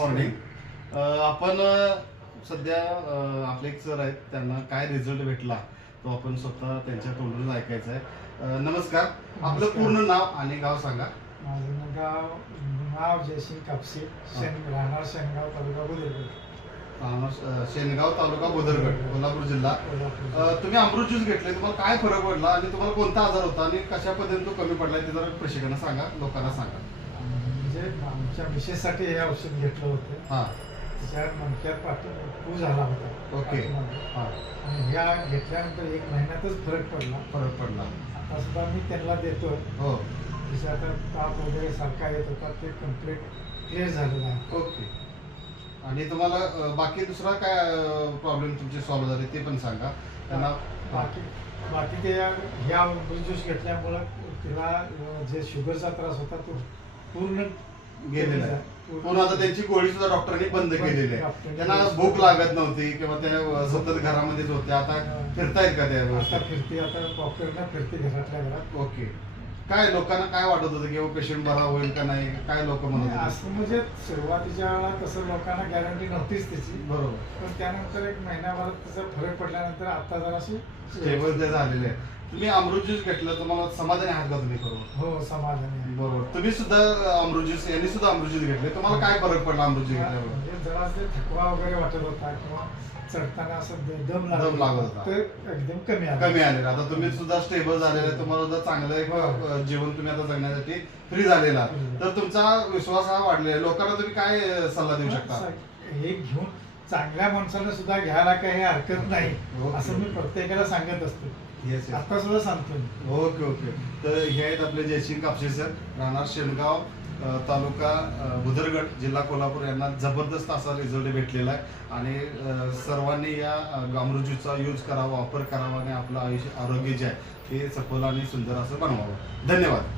Morning आपण सध्या आपले एक सर आहेत, त्यांना काय रिझल्ट भेटला तो आपण स्वतः त्यांच्या तोंडून ऐकायचा आहे. नमस्कार, आपलं पूर्ण नाव आणि गाव सांगा. माझं नाव जयसिंग कापसे, राहणार शेनगाव तालुका बुदरगड. शेनगाव तालुका बुदरगड, कोल्हापूर जिल्हा. तुम्ही अमृत ज्यूस घेतले, तुम्हाला काय फरक पडला आणि तुम्हाला कोणता आजार होता आणि कशा पद्धतीने तो कमी पडला ते जरा प्रेक्षकांना सांगा, लोकांना सांगा. म्हणजे आमच्या मिसेससाठी हे औषध घेतलं होतं. हां, त्याच्यावर मणक्यात पू झाला होता. ओके. हां, आणि ह्या घेतल्यानंतर 1 महिन्यातच फरक पडला. आता सुद्धा मी त्यांना देतो. हो, तिचा आता ताप वगैरे सारखा येत होता, ते कम्प्लीट क्लिअर झालेलं आहे. ओके. आणि तुम्हाला बाकी दुसरा काय प्रॉब्लेम तुमचे सॉल्व्ह झाले ते पण सांगा त्यांना. बाकी ते ह्या ज्यूस घेतल्यामुळं तिला जे शुगरचा त्रास होता तो पूर्ण गेलेला आहे. पूर्ण आता त्यांची गोळी सुद्धा डॉक्टरांनी बंद केलेली आहे. डॉक्टरांनी त्यांना भूक लागत नव्हती किंवा त्या सतत घरामध्येच होते. आता फिरतायत का त्या आता व्यवस्थित? फिरते, आता डॉक्टरना फिरते घरातल्या घरात. ओके. काय लोकांना काय वाटत होतं की पेशंट बरा होईल का नाही, काय लोक म्हणत होते? असं म्हणजे सुरुवातीच्या वेळेला तसं लोकांना गॅरंटी नव्हतीच त्याची. बरोबर, पण त्यानंतर 1 महिन्याभरात त्याचा फरक पडल्यानंतर आता जराशी स्टेबल ते झालेले आहे. तुम्ही अमृत ज्यूस घेतलं, तुम्हाला समाधानी आहात का तुम्ही करून? हो, समाधानी आहे. बरोबर. तुम्ही सुद्धा अमृत ज्यूस, यांनी सुद्धा अमृत ज्यूस घेतले, तुम्हाला काय फरक पडला अमृत ज्यूस घेतल्यावर? म्हणजे जरासं थकवा वगैरे वाटत होता किंवा चढताना असं दम लागत होता. ते एकदम कमी कमी आलेला. आता तुम्ही सुद्धा स्टेबल झालेला आहे, तुम्हाला सुद्धा चांगलं एक जीवन तुम्ही आता जगण्यासाठी फ्री झालेला, तर तुमचा विश्वास हा वाढलेला. लोकांना तुम्ही काय सल्ला देऊ शकता? हे घेऊन चांगल्या माणसाला सुद्धा घ्यायला काही हरकत नाही, ओके. असं मी प्रत्येकाला सांगत असतो. येस, आता सुद्धा सांगतो मी. Okay okay. तर हे आहेत आपले जयसिंग कापसे सर, राहणार शेनगाव, तालुका बुदरगड, जिल्हा कोल्हापूर. यांना जबरदस्त असा रिझल्ट भेटलेला आहे आणि सर्वांनी या अमृत ज्यूसचा यूज करावा, वापर करावा आणि आपलं आरोग्य जे आहे ते सफल आणि सुंदर असं बनवावं. धन्यवाद.